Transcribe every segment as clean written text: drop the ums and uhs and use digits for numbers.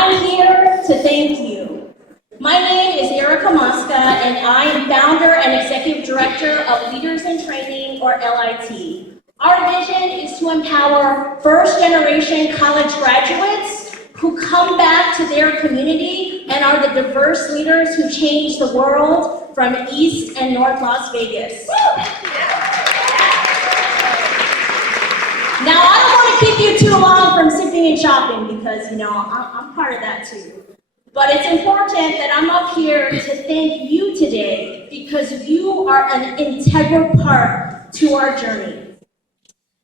I'm here to thank you. My name is Mosca, and I am founder and executive director of Leaders in Training, or LIT. Our vision is to empower first-generation college graduates who come back to their community and are the diverse leaders who change the world from East and North Las Vegas. Now, I don't want to keep you too long from sipping and shopping because, I'm part of that too. But it's important that I'm up here to thank you today because you are an integral part to our journey.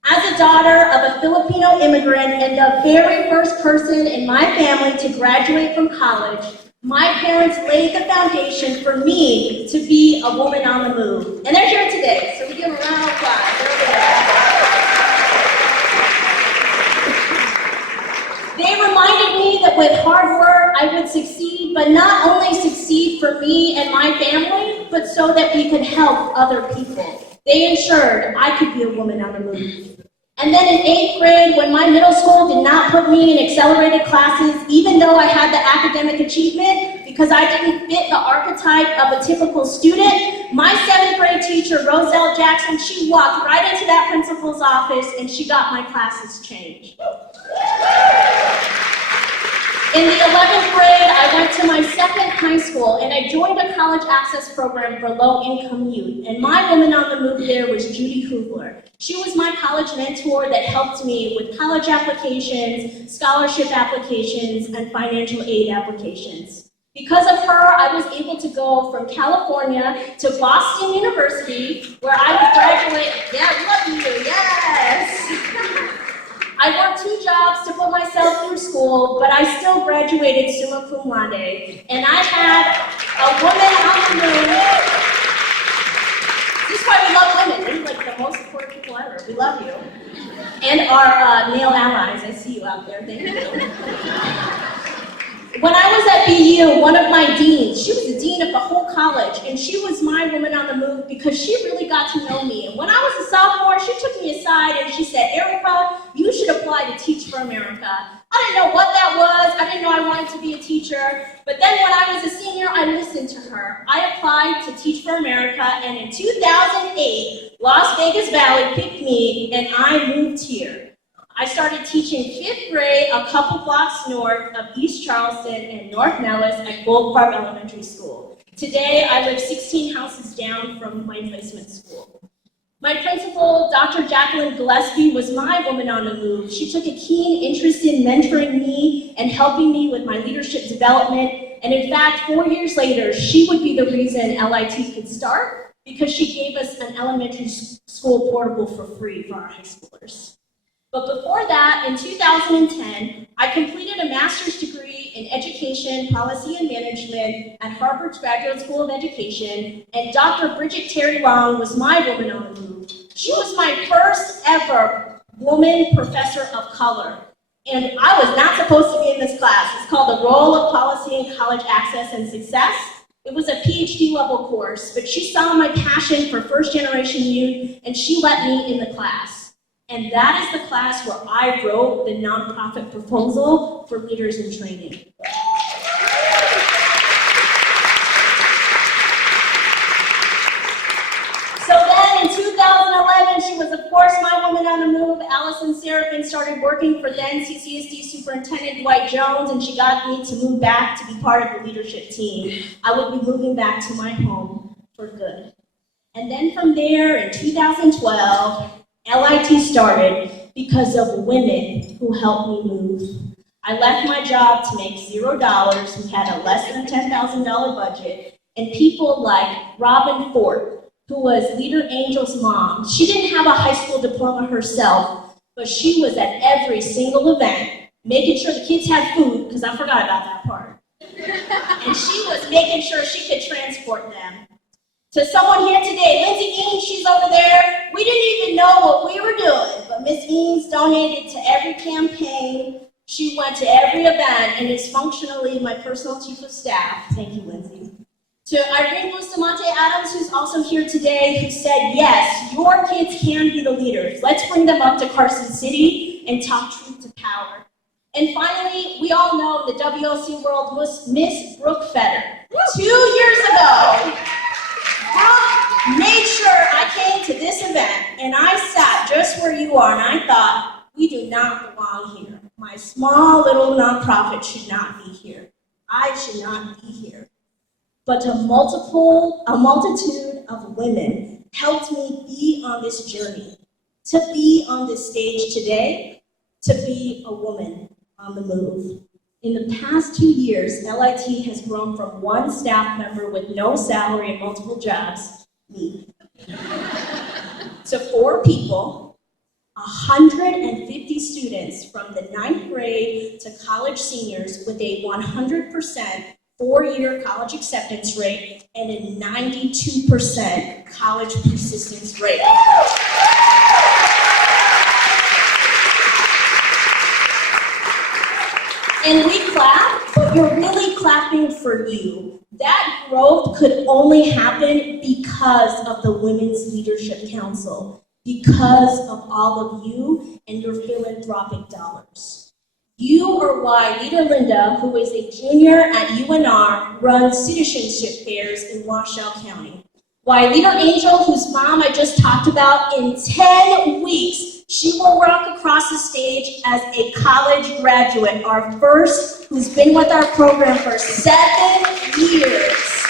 As a daughter of a Filipino immigrant and the very first person in my family to graduate from college, my parents laid the foundation for me to be a woman on the move. And they're here today, so we give them a round of applause. They're there. They reminded me that with hard work, I would succeed, but not only succeed for me and my family, but so that we could help other people. They ensured I could be a woman on the move. And then in 8th grade, when my middle school did not put me in accelerated classes, even though I had the academic achievement, because I didn't fit the archetype of a typical student, my 7th grade teacher, Roselle Jackson, she walked right into that principal's office and she got my classes changed. In the 11th grade, I went to my second high school and I joined a college access program for low-income youth. And my woman on the move there was Judy Hubler. She was my college mentor that helped me with college applications, scholarship applications, and financial aid applications. Because of her, I was able to go from California to Boston University, where I would graduate. Yeah, love you, yes! I worked 2 jobs to put myself through school, but I still graduated summa cum laude. And I had a woman on the move. This is why we love women. They're like the most important people ever. We love you. And our male allies. I see you out there. Thank you. When I was at BU, one of my deans, she was the dean of the whole college, and she was my woman on the move because she really got to know me. And when I was a sophomore, she took me aside and she said, Erica, you should apply to Teach for America. I didn't know what that was. I didn't know I wanted to be a teacher. But then when I was a senior, I listened to her. I applied to Teach for America, and in 2008, Las Vegas Valley picked me, and I moved here. I started teaching 5th grade a couple blocks north of East Charleston and North Nellis at Gold Park Elementary School. Today, I live 16 houses down from my placement school. My principal, Dr. Jacqueline Gillespie, was my woman on the move. She took a keen interest in mentoring me and helping me with my leadership development. And in fact, 4 years later, she would be the reason LIT could start because she gave us an elementary school portable for free for our high schoolers. But before that, in 2010, I completed a master's degree in education, policy, and management at Harvard's Graduate School of Education, and Dr. Bridget Terry Long was my woman on the move. She was my first ever woman professor of color, and I was not supposed to be in this class. It's called The Role of Policy in College Access and Success. It was a PhD level course, but she saw my passion for first-generation youth, and she let me in the class. And that is the class where I wrote the nonprofit proposal for Leaders in Training. So then in 2011, she was of course my woman on the move. Allison Seraphin started working for then CCSD Superintendent Dwight Jones, and she got me to move back to be part of the leadership team. I would be moving back to my home for good. And then from there in 2012, LIT started because of women who helped me move. I left my job to make $0. We had a less than $10,000 budget, and people like Robin Ford, who was Leader Angel's mom. She didn't have a high school diploma herself, but she was at every single event, making sure the kids had food, because I forgot about that part. And she was making sure she could transport them. To someone here today, Lindsay Eames, she's over there. We didn't even know what we were doing, but Miss Eames donated to every campaign. She went to every event and is functionally my personal chief of staff. Thank you, Lindsay. To Irene Bustamante Adams, who's also here today, who said, yes, your kids can be the leaders. Let's bring them up to Carson City and talk truth to power. And finally, we all know in the WLC World was Miss Brooke Fetter. 2 years ago, Brooke made sure I came to this event, and I sat just where you are, and I thought, we do not belong here. My small little nonprofit should not be here. I should not be here. But a multitude of women helped me be on this journey, to be on this stage today, to be a woman on the move. In the past 2 years, LIT has grown from 1 staff member with no salary and multiple jobs, me, to 4 people, 150 students from the 9th grade to college seniors with a 100% 4-year college acceptance rate and a 92% college persistence rate. And we clap, but you're really clapping for you. That growth could only happen because of the Women's Leadership Council, because of all of you and your philanthropic dollars. You are why Leader Linda, who is a junior at UNR, runs citizenship fairs in Washoe County. Why Leader Angel, whose mom I just talked about, in 10 weeks, she will walk across the stage as a college graduate, our first who's been with our program for 7 years.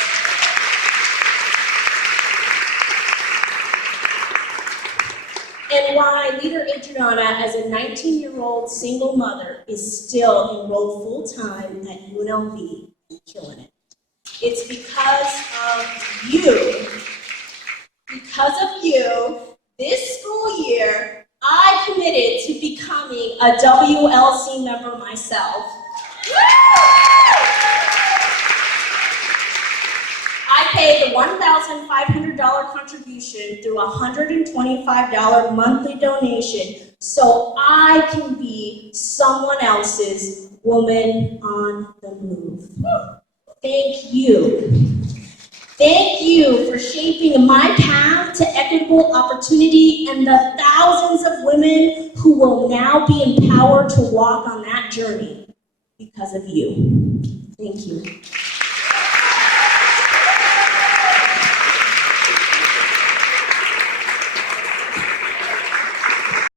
And why Leader Adriana, as a 19-year-old single mother, is still enrolled full-time at UNLV and killing it. It's because of you. Because of you, this school year, I committed to becoming a WLC member myself. I paid the $1,500 contribution through a $125 monthly donation so I can be someone else's woman on the move. Thank you. Thank you for shaping my path to equitable opportunity and the thousands of women who will now be empowered to walk on that journey because of you. Thank you.